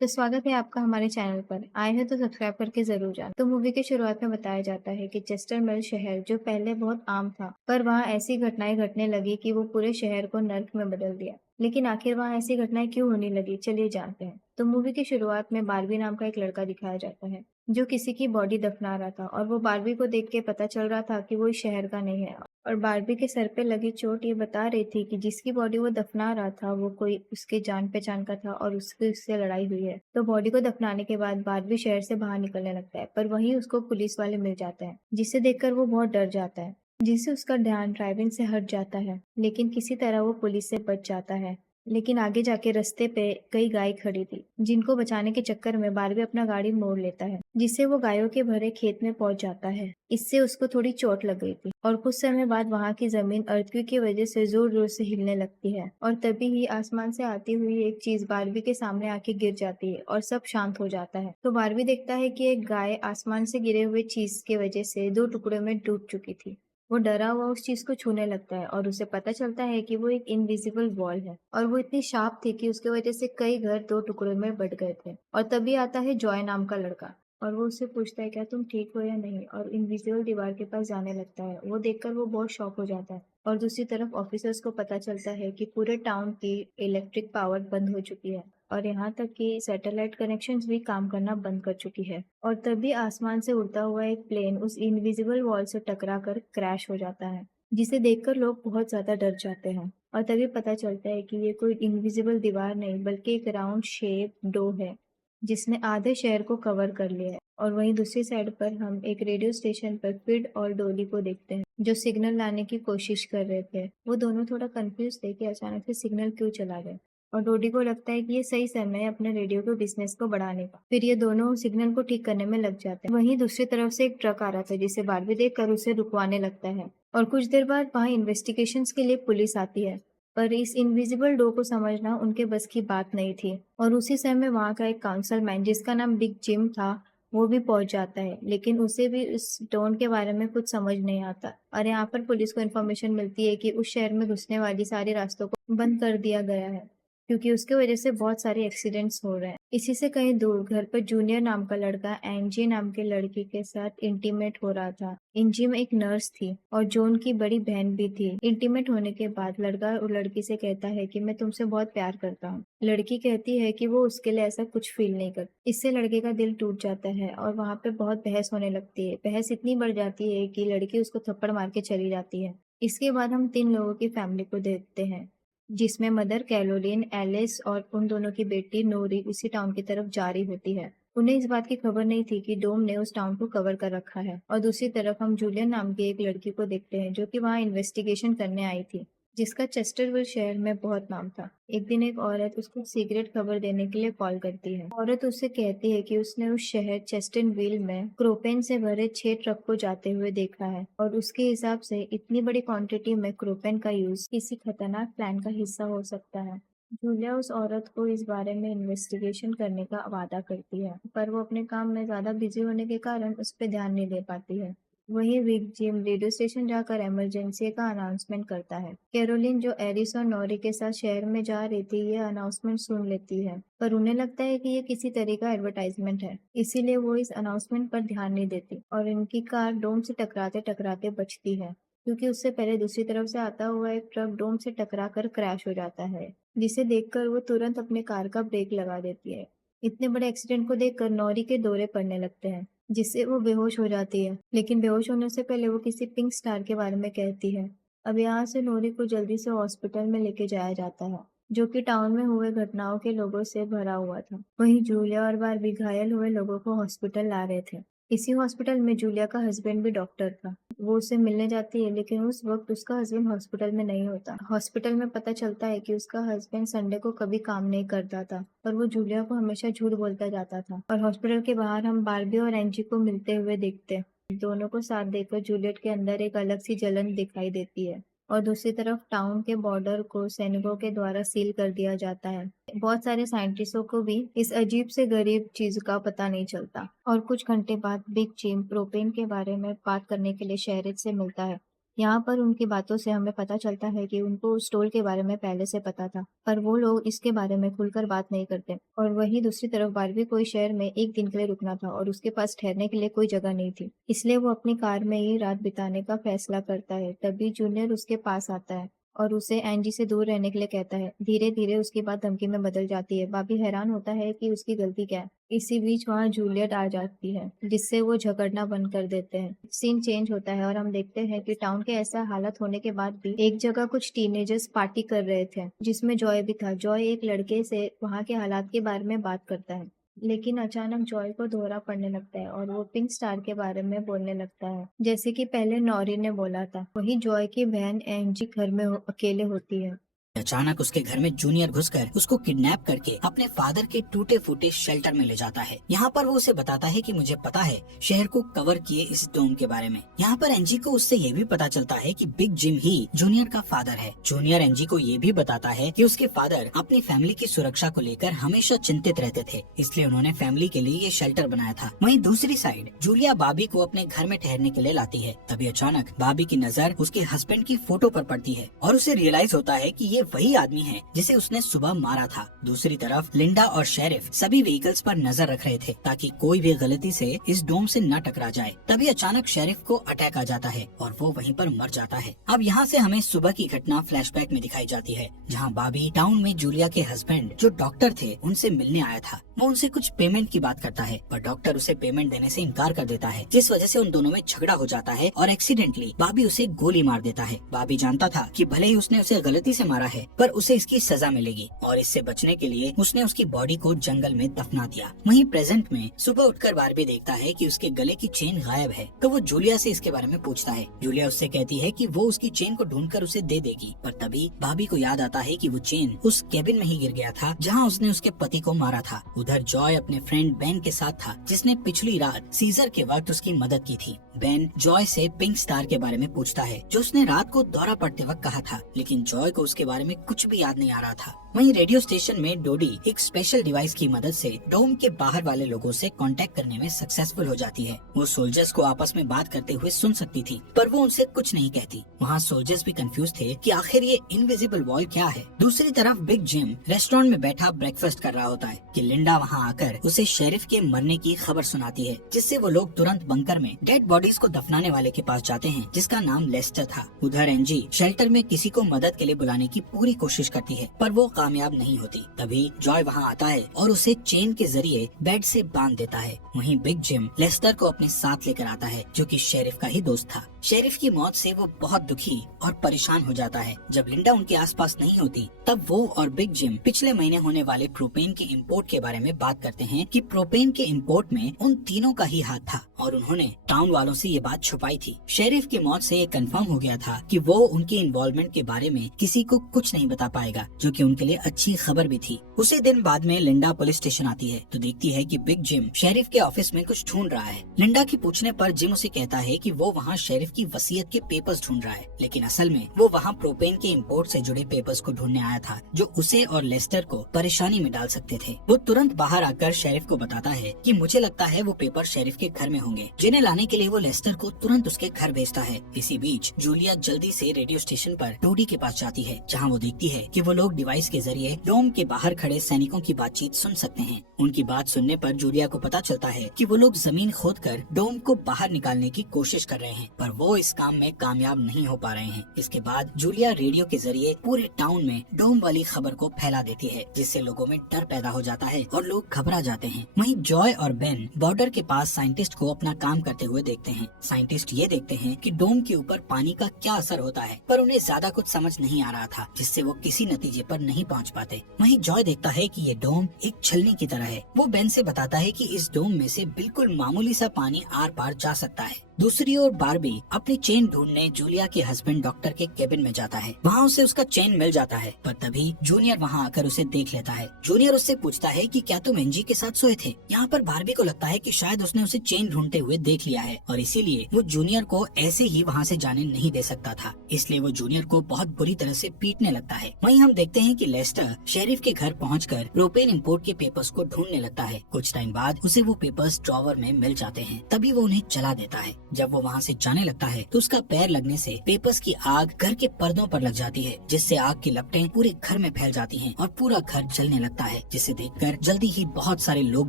तो स्वागत है आपका हमारे चैनल पर। आए हैं तो सब्सक्राइब करके जरूर जाना। तो मूवी की शुरुआत में बताया जाता है कि चेस्टर मिल शहर जो पहले बहुत आम था, पर वहाँ ऐसी घटनाएं घटने लगी कि वो पूरे शहर को नर्क में बदल दिया। लेकिन आखिर वहाँ ऐसी घटनाएं क्यों होने लगी, चलिए जानते हैं। तो मूवी की शुरुआत में बारबी नाम का एक लड़का दिखाया जाता है जो किसी की बॉडी दफना रहा था, और वो बारबी को देख के पता चल रहा था कि वो इस शहर का नहीं है। और बारबी के सर पे लगी चोट ये बता रही थी कि जिसकी बॉडी वो दफना रहा था वो कोई उसके जान पहचान का था और उसकी उससे लड़ाई हुई है। तो बॉडी को दफनाने के बाद बारबी शहर से बाहर निकलने लगता है, पर वहीं उसको पुलिस वाले मिल जाते हैं जिसे देखकर वो बहुत डर जाता है, जिससे उसका ध्यान ड्राइविंग से हट जाता है। लेकिन किसी तरह वो पुलिस से बच जाता है। लेकिन आगे जाके रास्ते पे कई गाय खड़ी थी जिनको बचाने के चक्कर में बारबी अपना गाड़ी मोड़ लेता है, जिससे वो गायों के भरे खेत में पहुंच जाता है। इससे उसको थोड़ी चोट लग गई थी और कुछ समय बाद वहां की जमीन अर्थक्वेक की वजह से जोर जोर से हिलने लगती है, और तभी ही आसमान से आती हुई एक चीज बारबी के सामने आके गिर जाती है और सब शांत हो जाता है। तो बारबी देखता है कि एक गाय आसमान से गिरे हुए चीज की वजह से दो टुकड़ों में टूट चुकी थी। वो डरा हुआ उस चीज को छूने लगता है और उसे पता चलता है कि वो एक इनविजिबल वॉल है, और वो इतनी शार्प थी कि उसकी वजह से कई घर दो टुकड़ों में बट गए थे। और तभी आता है जॉय नाम का लड़का, और वो उससे पूछता है क्या तुम ठीक हो या नहीं, और इनविजिबल दीवार के पास जाने लगता है। वो देखकर वो बहुत शॉक हो जाता है। और दूसरी तरफ ऑफिसर्स को पता चलता है कि पूरे टाउन की इलेक्ट्रिक पावर बंद हो चुकी है, और यहाँ तक कि सैटेलाइट कनेक्शंस भी काम करना बंद कर चुकी है। और तभी आसमान से उड़ता हुआ एक प्लेन उस इनविजिबल वॉल से टकरा कर क्रैश हो जाता है, जिसे देखकर लोग बहुत ज्यादा डर जाते हैं। और तभी पता चलता है कि ये कोई इनविजिबल दीवार नहीं बल्कि एक राउंड शेप डो है जिसने आधे शहर को कवर कर लिया है। और वहीं दूसरी साइड पर हम एक रेडियो स्टेशन पर फिड और डोली को देखते हैं जो सिग्नल लाने की कोशिश कर रहे थे। वो दोनों थोड़ा कंफ्यूज थे कि अचानक से सिग्नल क्यों चला गया, और डोडी को लगता है कि ये सही समय है अपने रेडियो के बिजनेस को बढ़ाने का। फिर ये दोनों सिग्नल को ठीक करने में लग जाते हैं। वहीं दूसरी तरफ से एक ट्रक आ रहा था जिसे बारबी देखकर उसे रुकवाने लगता है, और कुछ देर बाद वहाँ इन्वेस्टिगेशंस के लिए पुलिस आती है। पर इस इनविजिबल डो को समझना उनके बस की बात नहीं थी, और उसी समय वहाँ का एक काउंसलमैन जिसका नाम बिग जिम था वो भी पहुंच जाता है। लेकिन उसे भी इस डोन के बारे में कुछ समझ नहीं आता, और यहाँ पर पुलिस को इन्फॉर्मेशन मिलती है कि उस शहर में घुसने वाली सारे रास्तों को बंद कर दिया गया है क्योंकि उसके वजह से बहुत सारे एक्सीडेंट्स हो रहे हैं। इसी से कहीं दूर घर पर जूनियर नाम का लड़का एंजी नाम के लड़की के साथ इंटीमेट हो रहा था। एंजी में एक नर्स थी और जॉन की बड़ी बहन भी थी। इंटीमेट होने के बाद लड़का और लड़की से कहता है कि मैं तुमसे बहुत प्यार करता हूँ। लड़की कहती है कि वो उसके लिए ऐसा कुछ फील नहीं करती। इससे लड़के का दिल टूट जाता है और वहाँ पे बहुत बहस होने लगती है। बहस इतनी बढ़ जाती है कि लड़की उसको थप्पड़ मार के चली जाती है। इसके बाद हम तीन लोगों की फैमिली को देखते हैं जिसमें मदर कैरोलिन, एलिस और उन दोनों की बेटी नोरी उसी टाउन की तरफ जा रही होती है। उन्हें इस बात की खबर नहीं थी कि डोम ने उस टाउन को कवर कर रखा है। और दूसरी तरफ हम जूलियन नाम की एक लड़की को देखते हैं जो कि वहाँ इन्वेस्टिगेशन करने आई थी, जिसका चेस्टरविल शहर में बहुत नाम था। एक दिन एक औरत उसको सीक्रेट खबर देने के लिए कॉल करती है। औरत उससे कहती है कि उसने उस शहर चेस्टनविल में क्रोपेन से भरे 6 ट्रक को जाते हुए देखा है, और उसके हिसाब से इतनी बड़ी क्वांटिटी में क्रोपेन का यूज किसी खतरनाक प्लान का हिस्सा हो सकता है। जूलिया उस औरत को इस बारे में इन्वेस्टिगेशन करने का वादा करती है, पर वो अपने काम में ज्यादा बिजी होने के कारण उस पर ध्यान नहीं दे पाती है। वहीं विग जिम रेडियो स्टेशन जाकर इमरजेंसी का अनाउंसमेंट करता है। कैरोलिन जो एरिस और नॉरी के साथ शहर में जा रही थी ये अनाउंसमेंट सुन लेती है, पर उन्हें लगता है कि ये किसी तरह का एडवर्टाइजमेंट है, इसीलिए वो इस अनाउंसमेंट पर ध्यान नहीं देती, और इनकी कार डोम से टकराते टकराते बचती है क्योंकि उससे पहले दूसरी तरफ से आता हुआ एक ट्रक डोम से टकरा कर क्रैश हो जाता है, जिसे देखकर वो तुरंत अपने कार का ब्रेक लगा देती है। इतने बड़े एक्सीडेंट को देखकर नौरी के दौरे पड़ने लगते हैं, जिससे वो बेहोश हो जाती है। लेकिन बेहोश होने से पहले वो किसी पिंक स्टार के बारे में कहती है। अब यहाँ से नौरी को जल्दी से हॉस्पिटल में लेके जाया जाता है जो कि टाउन में हुए घटनाओं के लोगों से भरा हुआ था। वहीं जूलिया और बारबी घायल हुए लोगों को हॉस्पिटल ला रहे थे। इसी हॉस्पिटल में जूलिया का हस्बैंड भी डॉक्टर था। वो उससे मिलने जाती है, लेकिन उस वक्त उसका हस्बैंड हॉस्पिटल में नहीं होता। हॉस्पिटल में पता चलता है कि उसका हस्बैंड संडे को कभी काम नहीं करता था, और वो जूलिया को हमेशा झूठ बोलता जाता था। और हॉस्पिटल के बाहर हम बारबी और एंजी को मिलते हुए देखते हैं। दोनों को साथ देखकर जूलियट के अंदर एक अलग सी जलन दिखाई देती है, और दूसरी तरफ टाउन के बॉर्डर को सैनिकों के द्वारा सील कर दिया जाता है। बहुत सारे साइंटिस्टों को भी इस अजीब से गरीब चीज का पता नहीं चलता। और कुछ घंटे बाद बिग जिम प्रोपेन के बारे में बात करने के लिए शेरिफ से मिलता है, यहाँ पर उनकी बातों से हमें पता चलता है कि उनको उस स्टॉल के बारे में पहले से पता था, पर वो लोग इसके बारे में खुलकर बात नहीं करते। और वहीं दूसरी तरफ बार्बी को इस शहर में एक दिन के लिए रुकना था और उसके पास ठहरने के लिए कोई जगह नहीं थी, इसलिए वो अपनी कार में ही रात बिताने का फैसला करता है। तभी जूनियर उसके पास आता है और उसे एंजी से दूर रहने के लिए कहता है। धीरे धीरे उसकी बात धमकी में बदल जाती है। बॉबी हैरान होता है कि उसकी गलती क्या है। इसी बीच वहाँ जूलियट आ जाती है, जिससे वो झगड़ना बंद कर देते हैं। सीन चेंज होता है और हम देखते हैं कि टाउन के ऐसा हालत होने के बाद भी एक जगह कुछ टीनेजर्स पार्टी कर रहे थे, जिसमें जॉय भी था। जॉय एक लड़के से वहाँ के हालात के बारे में बात करता है, लेकिन अचानक जॉय को दोहरा पड़ने लगता है और वो पिंक स्टार के बारे में बोलने लगता है, जैसे कि पहले नॉरी ने बोला था। वही जॉय की बहन एंजी घर में अकेले होती है। अचानक उसके घर में जूनियर घुसकर उसको किडनैप करके अपने फादर के टूटे फूटे शेल्टर में ले जाता है। यहाँ पर वो उसे बताता है कि मुझे पता है शहर को कवर किए इस डोम के बारे में। यहाँ पर एंजी को उससे ये भी पता चलता है कि बिग जिम ही जूनियर का फादर है। जूनियर एंजी को ये भी बताता है कि उसके फादर अपनी फैमिली की सुरक्षा को लेकर हमेशा चिंतित रहते थे, इसलिए उन्होंने फैमिली के लिए ये शेल्टर बनाया था। वहीं दूसरी साइड जूलिया बॉबी को अपने घर में ठहरने के लिए लाती है। तभी अचानक बॉबी की नजर उसके हस्बैंड की फोटो पर पड़ती है और उसे रियलाइज होता है कि ये वही आदमी है जिसे उसने सुबह मारा था। दूसरी तरफ लिंडा और शेरिफ सभी व्हीकल्स पर नजर रख रहे थे ताकि कोई भी गलती से इस डोम से न टकरा जाए। तभी अचानक शेरिफ को अटैक आ जाता है और वो वहीं पर मर जाता है। अब यहाँ से हमें सुबह की घटना फ्लैशबैक में दिखाई जाती है, जहाँ बॉबी टाउन में जूलिया के हस्बैंड जो डॉक्टर थे उनसे मिलने आया था। वो उनसे कुछ पेमेंट की बात करता है, पर डॉक्टर उसे पेमेंट देने से इनकार कर देता है, जिस वजह से उन दोनों में झगड़ा हो जाता है और एक्सीडेंटली बॉबी उसे गोली मार देता है। बॉबी जानता था कि भले ही उसने उसे गलती से मारा है, पर उसे इसकी सजा मिलेगी और इससे बचने के लिए उसने उसकी बॉडी को जंगल में दफना दिया। वहीं प्रेजेंट में सुबह उठकर बार्बी देखता है कि उसके गले की चेन गायब है, तो वो जूलिया से इसके बारे में पूछता है। जूलिया उससे कहती है कि वो उसकी चेन को ढूंढकर उसे दे देगी, पर तभी बॉबी को याद आता है कि वो चेन उस केबिन में ही गिर गया था जहाँ उसने उसके पति को मारा था। उधर जॉय अपने फ्रेंड बेन के साथ था, जिसने पिछली रात सीजर के वक्त उसकी मदद की थी। बेन जॉय से पिंक स्टार के बारे में पूछता है, जो उसने रात को दौरा पड़ते वक्त कहा था, लेकिन जॉय को उसके बारे में कुछ भी याद नहीं आ रहा था। वहीं रेडियो स्टेशन में डोडी एक स्पेशल डिवाइस की मदद से डोम के बाहर वाले लोगों से कांटेक्ट करने में सक्सेसफुल हो जाती है। वो सोल्जर्स को आपस में बात करते हुए सुन सकती थी, पर वो उनसे कुछ नहीं कहती। वहाँ सोल्जर्स भी कंफ्यूज थे कि आखिर ये इनविजिबल वॉल क्या है। दूसरी तरफ बिग जिम रेस्टोरेंट में बैठा ब्रेकफास्ट कर रहा होता है कि लिंडा वहाँ आकर उसे शेरिफ के मरने की खबर सुनाती है, जिससे वो लोग तुरंत बंकर में डेड बॉडीज को दफनाने वाले के पास जाते हैं, जिसका नाम लेस्टर था। उधर एंजी शेल्टर में किसी को मदद के लिए बुलाने की पूरी कोशिश करती है, पर वो कामयाब नहीं होती। तभी जॉय वहाँ आता है और उसे चेन के जरिए बेड से बांध देता है। वहीं बिग जिम लेस्टर को अपने साथ लेकर आता है, जो कि शेरिफ का ही दोस्त था। शेरिफ की मौत से वो बहुत दुखी और परेशान हो जाता है। जब लिंडा उनके आसपास नहीं होती, तब वो और बिग जिम पिछले महीने होने वाले प्रोपेन के इंपोर्ट के बारे में बात करते हैं कि प्रोपेन के इंपोर्ट में उन तीनों का ही हाथ था और उन्होंने टाउन वालों से ये बात छुपाई थी। शेरिफ की मौत से ये कंफर्म हो गया था कि वो उनके इन्वॉल्वमेंट के बारे में किसी को कुछ नहीं बता पाएगा, जो कि उनके लिए अच्छी खबर भी थी। उसी दिन बाद में लिंडा पुलिस स्टेशन आती है तो देखती है कि बिग जिम शेरिफ के ऑफिस में कुछ ढूंढ रहा है। लिंडा की पूछने पर जिम उसे कहता है कि वो वहाँ शेरिफ की वसीयत के पेपर्स ढूंढ रहा है, लेकिन असल में वो वहाँ प्रोपेन के इंपोर्ट से जुड़े पेपर्स को ढूंढने आया था, जो उसे और लेस्टर को परेशानी में डाल सकते थे। वो तुरंत बाहर आकर शेरिफ को बताता है कि मुझे लगता है वो पेपर शेरिफ के घर में होंगे, जिन्हें लाने के लिए वो लेस्टर को तुरंत उसके घर भेजता है। इसी बीच जूलिया जल्दी से रेडियो स्टेशन पर डोडी के पास जाती है, जहाँ वो देखती है कि वो लोग डिवाइस के जरिए डोम के बाहर खड़े सैनिकों की बातचीत सुन सकते हैं। उनकी बात सुनने पर जूलिया को पता चलता है कि वो लोग जमीन खोदकर डोम को बाहर निकालने की कोशिश कर रहे हैं, पर वो इस काम में कामयाब नहीं हो पा रहे हैं। इसके बाद जूलिया रेडियो के जरिए पूरे टाउन में डोम वाली खबर को फैला देती है, जिससे लोगों में डर पैदा हो जाता है और लोग घबरा जाते हैं। वहीं जॉय और बेन बॉर्डर के पास साइंटिस्ट को अपना काम करते हुए देखते हैं। साइंटिस्ट ये देखते हैं कि डोम के ऊपर पानी का क्या असर होता है, पर उन्हें ज्यादा कुछ समझ नहीं आ रहा था, जिससे वो किसी नतीजे पर नहीं पहुंच पाते। वहीं जॉय देखता है कि ये डोम एक छलनी की तरह है। वो बेन से बताता है कि इस डोम में से बिल्कुल मामूली सा पानी आर पार जा सकता है। दूसरी ओर बार्बी अपनी चेन ढूंढने जूलिया के हस्बैंड डॉक्टर के केबिन में जाता है। वहाँ उसे उसका चेन मिल जाता है, पर तभी जूनियर वहाँ आकर उसे देख लेता है। जूनियर उससे पूछता है कि क्या तुम एंजी के साथ सोए थे। यहाँ पर बार्बी को लगता है कि शायद उसने उसे चेन ढूंढते हुए देख लिया है और इसीलिए वो जूनियर को ऐसे ही वहाँ से जाने नहीं दे सकता था, इसलिए वो जूनियर को बहुत बुरी तरह से पीटने लगता है। वहीं हम देखते हैं कि लेस्टर शेरिफ के घर पहुंचकर प्रोपेन इंपोर्ट के पेपर्स को ढूंढने लगता है। कुछ टाइम बाद उसे वो पेपर्स ड्रॉवर में मिल जाते हैं, तभी वो उन्हें जला देता है। जब वो वहाँ से जाने लगता है तो उसका पैर लगने से पेपर्स की आग घर के पर्दों पर लग जाती है, जिससे आग की लपटें पूरे घर में फैल जाती हैं और पूरा घर जलने लगता है, जिसे देखकर जल्दी ही बहुत सारे लोग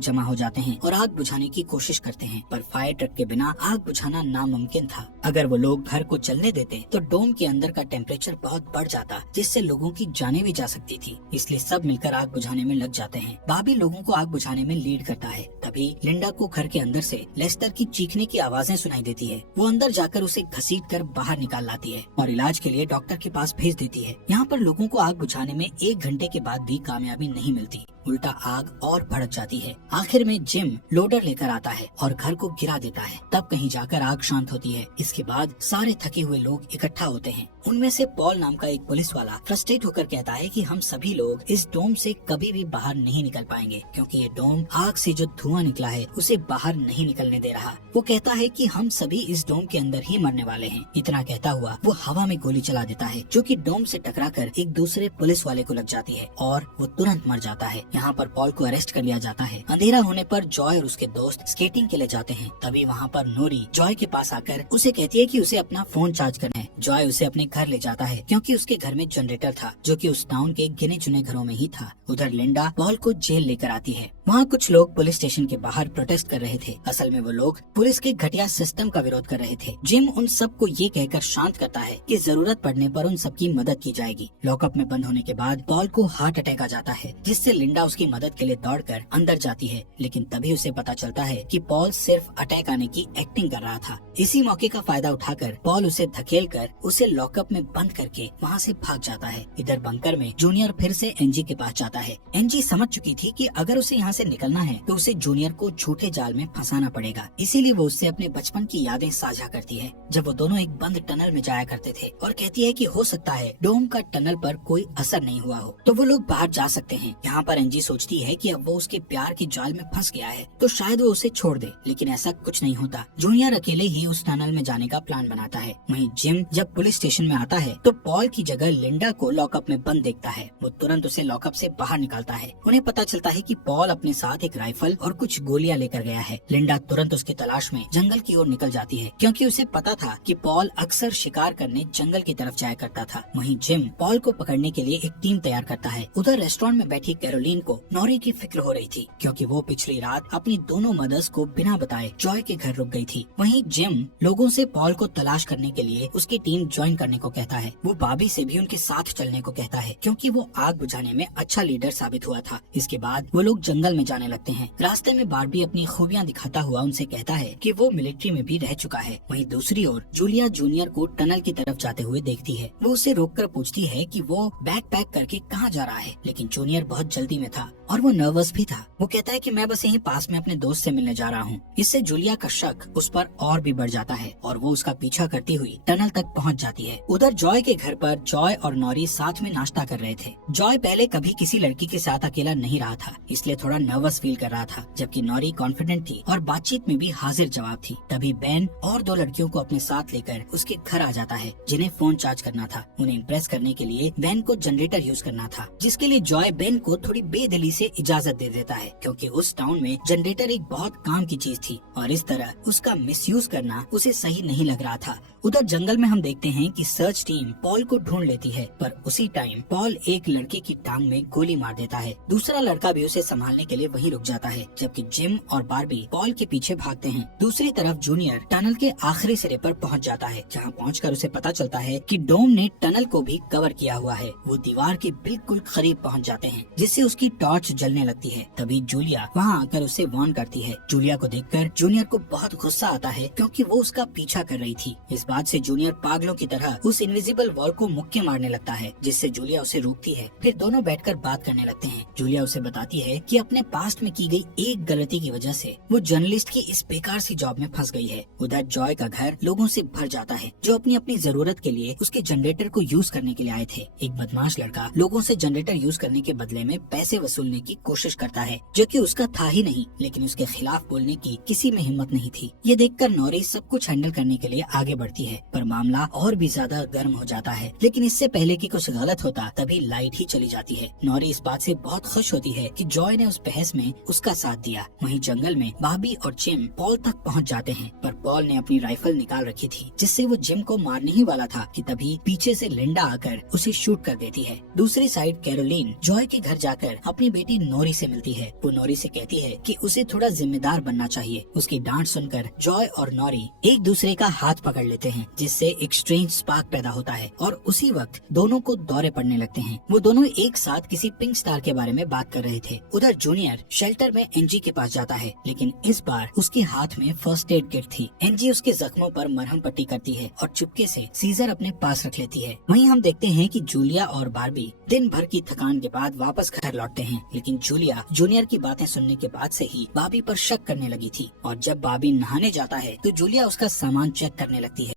जमा हो जाते हैं और आग बुझाने की कोशिश करते हैं, पर फायर ट्रक के बिना आग बुझाना नामुमकिन था। अगर वो लोग घर को चलने देते तो डोम के अंदर का टेम्परेचर बहुत बढ़ जाता, जिससे लोगों की जानें भी जा सकती थी, इसलिए सब मिलकर आग बुझाने में लग जाते हैं। बाबी लोगों को आग बुझाने में लीड करता है। तभी लिंडा को घर के अंदर से लेस्टर की चीखने की आवाजें सुनाई देती है। वो अंदर जाकर उसे घसीटकर बाहर निकाल लाती है और इलाज के लिए डॉक्टर के पास भेज देती है। यहाँ पर लोगों को आग बुझाने में 1 घंटे के बाद भी कामयाबी नहीं मिलती, उल्टा आग और भड़क जाती है। आखिर में जिम लोडर लेकर आता है और घर को गिरा देता है। तब कहीं जाकर आग शांत होती है। इसके बाद सारे थके हुए लोग इकट्ठा होते हैं। उनमें से पॉल नाम का एक पुलिस वाला फ्रस्ट्रेट होकर कहता है कि हम सभी लोग इस डोम से कभी भी बाहर नहीं निकल पाएंगे, क्योंकि ये डोम आग से जो धुआं निकला है उसे बाहर नहीं निकलने दे रहा। वो कहता है कि हम सभी इस डोम के अंदर ही मरने वाले हैं। इतना कहता हुआ वो हवा में गोली चला देता है, जो कि डोम से टकराकर एक दूसरे पुलिस वाले को लग जाती है और वो तुरंत मर जाता है। यहाँ पर पॉल को अरेस्ट कर लिया जाता है। अंधेरा होने पर जॉय और उसके दोस्त स्केटिंग के लिए जाते हैं। तभी वहाँ पर नोरी जॉय के पास आकर उसे कहती है कि उसे अपना फोन चार्ज करना है। जॉय उसे अपने घर ले जाता है, क्योंकि उसके घर में जनरेटर था, जो कि उस टाउन के गिने चुने घरों में ही था। उधर लिंडा पॉल को जेल लेकर आती है। वहाँ कुछ लोग पुलिस स्टेशन के बाहर प्रोटेस्ट कर रहे थे। असल में वो लोग पुलिस के घटिया सिस्टम का विरोध कर रहे थे। जिम उन सबको ये कहकर शांत करता है कि जरूरत पड़ने पर उन सबकी मदद की जाएगी। लॉकअप में बंद होने के बाद पॉल को हार्ट अटैक आ जाता है, जिससे लिंडा उसकी मदद के लिए दौड़कर अंदर जाती है, लेकिन तभी उसे पता चलता है कि पॉल सिर्फ अटैक आने की एक्टिंग कर रहा था। इसी मौके का फायदा उठाकर पॉल उसे धकेलकर उसे लॉकअप में बंद करके वहाँ से भाग जाता है। इधर बंकर में जूनियर फिर से एनजी के पास जाता है। एनजी समझ चुकी थी कि अगर उसे यहाँ से निकलना है तो उसे जूनियर को झूठे जाल में फंसाना पड़ेगा, इसीलिए वो उससे अपने बचपन की यादें साझा करती है, जब वो दोनों एक बंद टनल में जाया करते थे, और कहती है कि हो सकता है डोम का टनल पर कोई असर नहीं हुआ हो, तो वो लोग बाहर जा सकते हैं। यहाँ पर एनजी सोचती है कि अब वो उसके प्यार के जाल में फंस गया है तो शायद वो उसे छोड़ दे, लेकिन ऐसा कुछ नहीं होता। जूनियर अकेले ही उस टनल में जाने का प्लान बनाता है। वहीं जिम जब पुलिस स्टेशन में आता है तो पॉल की जगह लिंडा को लॉकअप में बंद देखता है। वो तुरंत उसे लॉकअप से बाहर निकालता है। उन्हें पता चलता है कि पॉल अपने साथ एक राइफल और कुछ गोलियां लेकर गया है। लिंडा तुरंत उसकी तलाश में जंगल की ओर निकल जाती है, क्योंकि उसे पता था कि पॉल अक्सर शिकार करने जंगल की तरफ जाया करता था। वहीं जिम पॉल को पकड़ने के लिए एक टीम तैयार करता है। उधर रेस्टोरेंट में बैठी कैरोलीन को नॉरी की फिक्र हो रही थी, क्योंकि वो पिछली रात अपनी दोनों मदर्स को बिना बताए जॉय के घर रुक गई थी। वहीं जिम लोगों से पॉल को तलाश करने के लिए उसकी टीम ज्वाइन करने को कहता है। वो बाबी से भी उनके साथ चलने को कहता है, क्योंकि वो आग बुझाने में अच्छा लीडर साबित हुआ था। इसके बाद वो लोग जंगल में जाने लगते हैं। रास्ते में बारबी अपनी खूबियां दिखाता हुआ उनसे कहता है कि वो मिलिट्री में भी रह चुका है। वहीं दूसरी ओर जूलिया जूनियर को टनल की तरफ जाते हुए देखती है। वो उसे रोककर पूछती है कि वो बैग पैक करके कहाँ जा रहा है, लेकिन जूनियर बहुत जल्दी में था और वो नर्वस भी था। वो कहता है कि मैं बस यहीं पास में अपने दोस्त से मिलने जा रहा हूँ। इससे जूलिया का शक उस पर और भी बढ़ जाता है और वो उसका पीछा करती हुई टनल तक पहुँच जाती है। उधर जॉय के घर पर जॉय और नॉरी साथ में नाश्ता कर रहे थे। जॉय पहले कभी किसी लड़की के साथ अकेला नहीं रहा था, इसलिए थोड़ा नर्वस फील कर रहा था, जबकि नॉरी कॉन्फिडेंट थी और बातचीत में भी हाजिर जवाब थी। तभी बेन और 2 लड़कियों को अपने साथ लेकर उसके घर आ जाता है, जिन्हें फोन चार्ज करना था। उन्हें इम्प्रेस करने के लिए बेन को जनरेटर यूज करना था, जिसके लिए जॉय बेन को थोड़ी बेदिली से इजाजत दे देता है, क्योंकि उस टाउन में जनरेटर एक बहुत काम की चीज थी और इस तरह उसका मिसयूज करना उसे सही नहीं लग रहा था। उधर जंगल में हम देखते हैं कि सर्च टीम पॉल को ढूंढ लेती है, पर उसी टाइम पॉल एक लड़की की टांग में गोली मार देता है। दूसरा लड़का भी उसे संभालने के लिए वहीं रुक जाता है, जबकि जिम और बारबी पॉल के पीछे भागते हैं। दूसरी तरफ जूनियर टनल के आखिरी सिरे पर पहुंच जाता है, जहां पहुंचकर उसे पता चलता है कि डोम ने टनल को भी कवर किया हुआ है। वो दीवार के बिल्कुल करीब पहुंच जाते हैं, जिससे उसकी टॉर्च जलने लगती है। तभी जूलिया वहां आकर उसे वार्न करती है। जूलिया को देखकर जूनियर को बहुत गुस्सा आता है, क्योंकि वो उसका पीछा कर रही थी। इस बात से जूनियर पागलों की तरह उस इनविजिबल वॉल को मुक्के मारने लगता है, जिससे जूलिया उसे रोकती है। फिर दोनों बैठकर बात करने लगते हैं। जूलिया उसे बताती है कि अपने पास्ट में की गई एक गलती की वजह से वो जर्नलिस्ट की इस बेकार सी जॉब में फंस गई है। उधर जॉय का घर लोगों से भर जाता है, जो अपनी अपनी जरूरत के लिए उसके जनरेटर को यूज करने के लिए आए थे। एक बदमाश लड़का लोगों से जनरेटर यूज करने के बदले में पैसे वसूलने की कोशिश करता है, जो कि उसका था ही नहीं, लेकिन उसके खिलाफ बोलने की किसी में हिम्मत नहीं थी। ये देखकर नॉरी सब कुछ हैंडल करने के लिए आगे बढ़ती लगती है, पर मामला और भी ज्यादा गर्म हो जाता है। लेकिन इससे पहले कि कुछ गलत होता तभी लाइट ही चली जाती है। नॉरी इस बात से बहुत खुश होती है कि जॉय ने उस बहस में उसका साथ दिया। वहीं जंगल में बॉबी और जिम पॉल तक पहुंच जाते हैं, पर पॉल ने अपनी राइफल निकाल रखी थी जिससे वो जिम को मारने ही वाला था कि तभी पीछे से लिंडा आकर उसे शूट कर देती है। दूसरी साइड कैरोलीन जॉय के घर जाकर अपनी बेटी नोरी से मिलती है। वो नोरी से कहती है कि उसे थोड़ा जिम्मेदार बनना चाहिए। उसकी डांट सुनकर जॉय और नोरी एक दूसरे का हाथ पकड़ लेते हैं, जिससे एक स्ट्रेंज स्पार्क पैदा होता है और उसी वक्त दोनों को दौरे पड़ने लगते हैं। वो दोनों एक साथ किसी पिंक स्टार के बारे में बात कर रहे थे। उधर जूनियर शेल्टर में एनजी के पास जाता है, लेकिन इस बार उसके हाथ में फर्स्ट एड किट थी। एनजी उसके जख्मों पर मरहम पट्टी करती है और चुपके से सीजर अपने पास रख लेती है। वहीं हम देखते हैं कि जूलिया और बार्बी दिन भर की थकान के बाद वापस घर लौटते हैं, लेकिन जूलिया जूनियर की बातें सुनने के बाद से ही बार्बी पर शक करने लगी थी और जब बार्बी नहाने जाता है तो जूलिया उसका सामान चेक करने लगती है।